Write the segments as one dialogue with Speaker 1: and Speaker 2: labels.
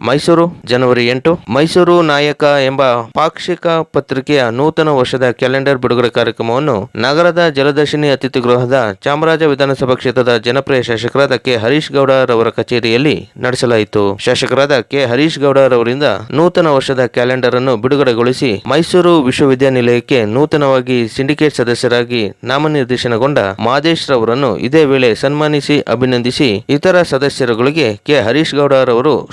Speaker 1: ಮೈಸೂರು, ಜನವರಿ ಎಂಟು. ಮೈಸೂರು ನಾಯಕ ಎಂಬ ಪಾಕ್ಷಿಕ ಪತ್ರಿಕೆಯ ನೂತನ ವರ್ಷದ ಕ್ಯಾಲೆಂಡರ್ ಬಿಡುಗಡೆ ಕಾರ್ಯಕ್ರಮವನ್ನು ನಗರದ ಜಲದರ್ಶಿನಿ ಅತಿಥಿ ಗೃಹದ ಚಾಮರಾಜ ವಿಧಾನಸಭಾ ಕ್ಷೇತ್ರದ ಜನಪ್ರಿಯ ಶಾಸಕರಾದ ಕೆ. ಹರೀಶ್ ಗೌಡ ರವರ ಕಚೇರಿಯಲ್ಲಿ ನಡೆಸಲಾಯಿತು. ಶಾಸಕರಾದ ಕೆ. ಹರೀಶ್ ಗೌಡ ರವರಿಂದ ನೂತನ ವರ್ಷದ ಕ್ಯಾಲೆಂಡರ್ ಅನ್ನು ಬಿಡುಗಡೆಗೊಳಿಸಿ ಮೈಸೂರು ವಿಶ್ವವಿದ್ಯಾನಿಲಯಕ್ಕೆ ನೂತನವಾಗಿ ಸಿಂಡಿಕೇಟ್ ಸದಸ್ಯರಾಗಿ ನಾಮನಿರ್ದೇಶನಗೊಂಡ ಮಾದೇಶ್ ರವರನ್ನು ಇದೇ ವೇಳೆ ಸನ್ಮಾನಿಸಿ, ಅಭಿನಂದಿಸಿ ಇತರ ಸದಸ್ಯರುಗಳಿಗೆ ಕೆ. ಹರೀಶ್ ಗೌಡ ರವರು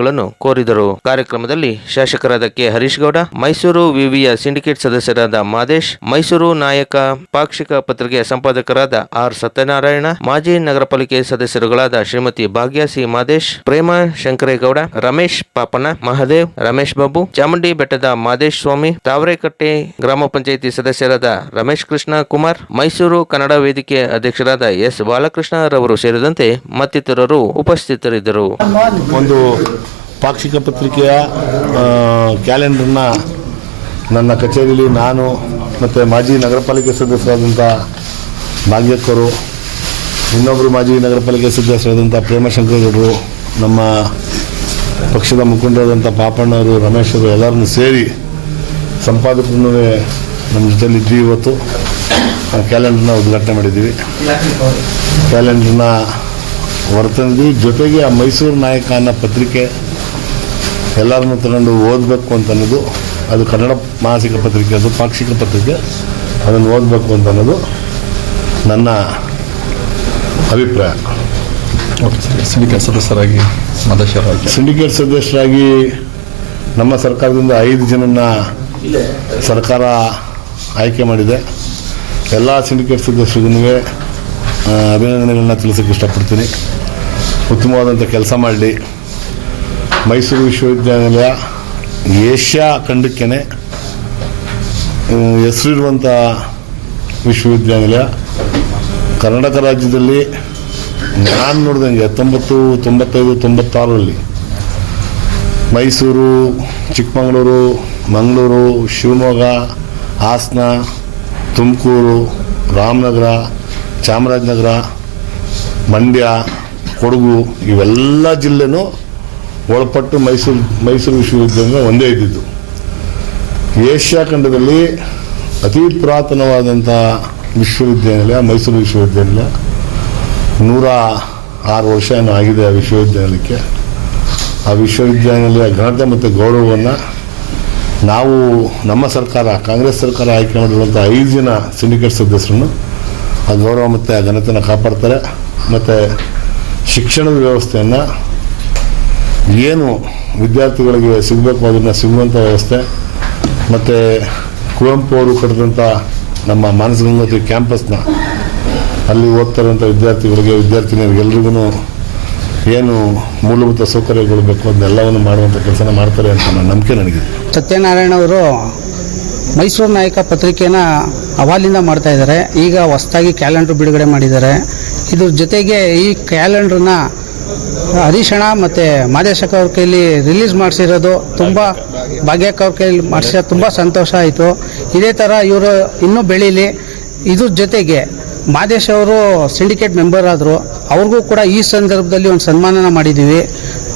Speaker 1: ಶುಭಾಶಯಗಳನ್ನು ಕೋರಿದರು. ಕಾರ್ಯಕ್ರಮದಲ್ಲಿ ಶಾಸಕರಾದ ಕೆ. ಹರೀಶ್ ಗೌಡ ಮೈಸೂರು ವಿವಿಯ ಸಿಂಡಿಕೇಟ್ ಸದಸ್ಯರಾದ ಮಾದೇಶ್, ಮೈಸೂರು ನಾಯಕ, ಪಾಕ್ಷಿಕ ಪತ್ರಿಕೆಯ ಸಂಪಾದಕರಾದ ಆರ್. ಸತ್ಯನಾರಾಯಣ, ಮಾಜಿ ನಗರ ಪಾಲಿಕೆ ಸದಸ್ಯರುಗಳಾದ ಶ್ರೀಮತಿ ಭಾಗ್ಯ ಸಿ. ಮಾದೇಶ್, ಪ್ರೇಮ ಶಂಕರೇಗೌಡ, ರಮೇಶ್ ಪಾಪನ ಮಹದೇವ್, ರಮೇಶ್ ಬಾಬು, ಚಾಮುಂಡಿ ಬೆಟ್ಟದ ಮಾದೇಶ್ ಸ್ವಾಮಿ, ತಾವರೆಕಟ್ಟೆ ಗ್ರಾಮ ಪಂಚಾಯಿತಿ ಸದಸ್ಯರಾದ ರಮೇಶ್ ಕೃಷ್ಣ ಕುಮಾರ್, ಮೈಸೂರು ಕನ್ನಡ ವೇದಿಕೆ ಅಧ್ಯಕ್ಷರಾದ ಎಸ್. ಬಾಲಕೃಷ್ಣ ರವರು ಸೇರಿದಂತೆ ಮತ್ತಿತರರು ಉಪಸ್ಥಿತರಿದ್ದರು.
Speaker 2: ಒಂದು ಪಾಕ್ಷಿಕ ಪತ್ರಿಕೆಯ ಕ್ಯಾಲೆಂಡರ್ನ ನನ್ನ ಕಚೇರಿಯಲ್ಲಿ ನಾನು ಮತ್ತು ಮಾಜಿ ನಗರಪಾಲಿಕೆ ಸದಸ್ಯರಾದಂಥ ಭಾಗ್ಯಕ್ಕರು ಇನ್ನೊಬ್ಬರು ಮಾಜಿ ನಗರಪಾಲಿಕೆ ಸದಸ್ಯರಾದಂಥ ಪ್ರೇಮಶಂಕರಗೌಡರು ನಮ್ಮ ಪಕ್ಷದ ಮುಖಂಡರಾದಂಥ ಪಾಪಣ್ಣವರು ರಮೇಶರು ಎಲ್ಲರನ್ನು ಸೇರಿ ಸಂಪಾದಕರನ್ನೂ ನಮ್ಮ ಜೊತೆಲಿ ಇದ್ವಿ ಇವತ್ತು. ಕ್ಯಾಲೆಂಡರ್ನ ಉದ್ಘಾಟನೆ ಮಾಡಿದ್ದೀವಿ. ಕ್ಯಾಲೆಂಡರ್ನ ಹೊರತಂದ್ವಿ ಜೊತೆಗೆ ಆ ಮೈಸೂರು ನಾಯಕ ಅನ್ನೋ ಪತ್ರಿಕೆ ಎಲ್ಲರನ್ನು ತಗೊಂಡು ಓದಬೇಕು ಅಂತ ಅನ್ನೋದು ಅದು ಕನ್ನಡ ಮಾಸಿಕ ಪತ್ರಿಕೆ ಅದು ಪಾಕ್ಷಿಕ ಪತ್ರಿಕೆ ಅದನ್ನು ಓದಬೇಕು ಅಂತ ಅನ್ನೋದು ನನ್ನ ಅಭಿಪ್ರಾಯ.
Speaker 3: ಸಿಂಡಿಕೇಟ್ ಸದಸ್ಯರಾಗಿ ಸದಸ್ಯರಾಗಿ
Speaker 2: ಸಿಂಡಿಕೇಟ್ ಸದಸ್ಯರಾಗಿ ನಮ್ಮ ಸರ್ಕಾರದಿಂದ ಐದು ಜನನ್ನ ಸರ್ಕಾರ ಆಯ್ಕೆ ಮಾಡಿದೆ. ಎಲ್ಲ ಸಿಂಡಿಕೇಟ್ ಸದಸ್ಯರಿಗೂ ಅಭಿನಂದನೆಗಳನ್ನ ತಿಳಿಸೋಕ್ಕೆ ಇಷ್ಟಪಡ್ತೀನಿ. ಉತ್ತಮವಾದಂಥ ಕೆಲಸ ಮಾಡಲಿ. ಮೈಸೂರು ವಿಶ್ವವಿದ್ಯಾನಿಲಯ, ಏಷ್ಯಾ ಖಂಡಕ್ಕೇ ಹೆಸರಿರುವಂಥ ವಿಶ್ವವಿದ್ಯಾನಿಲಯ. ಕರ್ನಾಟಕ ರಾಜ್ಯದಲ್ಲಿ ನಾನು ನೋಡಿದಂಗೆ ಹತ್ತೊಂಬತ್ತು, ತೊಂಬತ್ತೈದು, ತೊಂಬತ್ತಾರರಲ್ಲಿ ಮೈಸೂರು, ಚಿಕ್ಕಮಗಳೂರು, ಮಂಗಳೂರು, ಶಿವಮೊಗ್ಗ, ಹಾಸನ, ತುಮಕೂರು, ರಾಮನಗರ, ಚಾಮರಾಜನಗರ, ಮಂಡ್ಯ, ಕೊಡಗು, ಇವೆಲ್ಲ ಜಿಲ್ಲೆನೂ ಒಳಪಟ್ಟು ಮೈಸೂರು ಮೈಸೂರು ವಿಶ್ವವಿದ್ಯಾನಿಲಯ ಒಂದೇ ಇದ್ದಿದ್ದು. ಏಷ್ಯಾ ಖಂಡದಲ್ಲಿ ಅತಿ ಪುರಾತನವಾದಂಥ ವಿಶ್ವವಿದ್ಯಾನಿಲಯ, ಮೈಸೂರು ವಿಶ್ವವಿದ್ಯಾನಿಲಯ. ನೂರ ಆರು ವರ್ಷ ಏನೋ ಆಗಿದೆ ಆ ವಿಶ್ವವಿದ್ಯಾನಿಲಯಕ್ಕೆ. ಆ ವಿಶ್ವವಿದ್ಯಾನಿಲಯ ಘನತೆ ಮತ್ತು ಗೌರವವನ್ನು ನಾವು ನಮ್ಮ ಸರ್ಕಾರ, ಕಾಂಗ್ರೆಸ್ ಸರ್ಕಾರ ಆಯ್ಕೆ ಮಾಡಿರುವಂಥ ಐದು ಜನ ಸಿಂಡಿಕೇಟ್ ಸದಸ್ಯರನ್ನು ಆ ಗೌರವ ಮತ್ತು ಆ ಘನತೆಯನ್ನು ಕಾಪಾಡ್ತಾರೆ. ಮತ್ತು ಶಿಕ್ಷಣದ ವ್ಯವಸ್ಥೆಯನ್ನು ಏನು ವಿದ್ಯಾರ್ಥಿಗಳಿಗೆ ಸಿಗಬೇಕು ಅದನ್ನು ಸಿಗುವಂಥ ವ್ಯವಸ್ಥೆ, ಮತ್ತು ಕುವೆಂಪು ಅವರು ಕಟ್ಟಿದಂಥ ನಮ್ಮ ಮಾನಸ ಕ್ಯಾಂಪಸ್ನ ಅಲ್ಲಿ ಓದ್ತಾರಂಥ ವಿದ್ಯಾರ್ಥಿಗಳಿಗೆ ವಿದ್ಯಾರ್ಥಿನಿಯರಿಗೆಲ್ರಿಗೂ ಏನು ಮೂಲಭೂತ ಸೌಕರ್ಯಗಳು ಬೇಕು ಅದನ್ನೆಲ್ಲವನ್ನು ಮಾಡುವಂಥ ಕೆಲಸನ ಮಾಡ್ತಾರೆ ಅಂತ ನನ್ನ ನಂಬಿಕೆ ನನಗಿದೆ.
Speaker 4: ಸತ್ಯನಾರಾಯಣ ಅವರು ಮೈಸೂರು ನಾಯಕ ಪತ್ರಿಕೆನ ಅವಾಲಿಂದ ಮಾಡ್ತಾ ಇದ್ದಾರೆ. ಈಗ ಹೊಸದಾಗಿ ಕ್ಯಾಲೆಂಡರ್ ಬಿಡುಗಡೆ ಮಾಡಿದ್ದಾರೆ. ಇದ್ರ ಜೊತೆಗೆ ಈ ಕ್ಯಾಲೆಂಡ್ರನ್ನ ಹರೀಶಣ್ಣ ಮತ್ತು ಮಾದೇಶಕ್ ಅವ್ರ ಕೈಲಿ ರಿಲೀಸ್ ಮಾಡಿಸಿರೋದು ತುಂಬ ಭಾಗ್ಯಕ್ಕ ಅವ್ರ ಕೈಲಿ ಮಾಡಿಸಿರೋದು ತುಂಬ ಸಂತೋಷ ಆಯಿತು. ಇದೇ ಥರ ಇವರು ಇನ್ನೂ ಬೆಳೀಲಿ. ಇದ್ರ ಜೊತೆಗೆ ಮಾದೇಶ್ ಅವರು ಸಿಂಡಿಕೇಟ್ ಮೆಂಬರ್ ಆದರು. ಅವ್ರಿಗೂ ಕೂಡ ಈ ಸಂದರ್ಭದಲ್ಲಿ ಒಂದು ಸನ್ಮಾನನ ಮಾಡಿದ್ದೀವಿ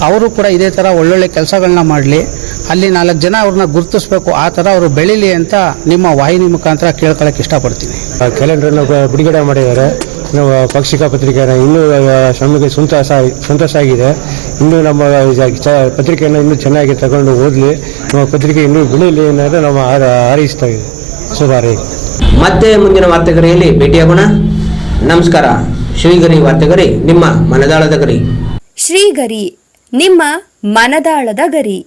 Speaker 4: ಅವರು ಕೂಡ ಇದೇ ಥರ ಒಳ್ಳೊಳ್ಳೆ ಕೆಲಸಗಳನ್ನ ಮಾಡಲಿ. ಅಲ್ಲಿ ನಾಲ್ಕು ಜನ ಅವ್ರನ್ನ ಗುರುತಿಸಬೇಕು ಆ ಥರ ಅವರು ಬೆಳೀಲಿ ಅಂತ ನಿಮ್ಮ ವಾಹಿನಿ ಮುಖಾಂತರ ಕೇಳ್ಕೊಳಕ್ಕೆ ಇಷ್ಟಪಡ್ತೀನಿ.
Speaker 5: ಕ್ಯಾಲೆಂಡರ್ನ ಬಿಡುಗಡೆ ಮಾಡಿದ್ದಾರೆ. ನಮ್ಮ ಪಕ್ಷಿಕ ಪತ್ರಿಕೆನ ಇನ್ನೂ ನಮಗೆ ಸಂತೋಷ ಸಂತೋಷ ಆಗಿದೆ. ಇನ್ನೂ ನಮ್ಮ ಚ- ಪತ್ರಿಕೆಯನ್ನು ಇನ್ನೂ ಚೆನ್ನಾಗಿ ತಗೊಂಡು ಓದಲಿ. ನಮ್ಮ ಪತ್ರಿಕೆ ಇನ್ನೂ ಬೆಳೀಲಿ ಅನ್ನೋದು ನಮ್ಮ ಹಾರ ಹಾರೈಸ್ತಾ ಇದೆ.
Speaker 6: ಮತ್ತೆ ಮುಂದಿನ ವಾರ್ತೆಗರಿಯಲ್ಲಿ ಭೇಟಿಯಾಗೋಣ. ನಮಸ್ಕಾರ. ಶ್ರೀಗರಿ ವಾರ್ತೆಗರಿ ನಿಮ್ಮ ಮನದಾಳದ ಗರಿ.
Speaker 7: ಶ್ರೀಗರಿ ನಿಮ್ಮ ಮನದಾಳದ ಗರಿ.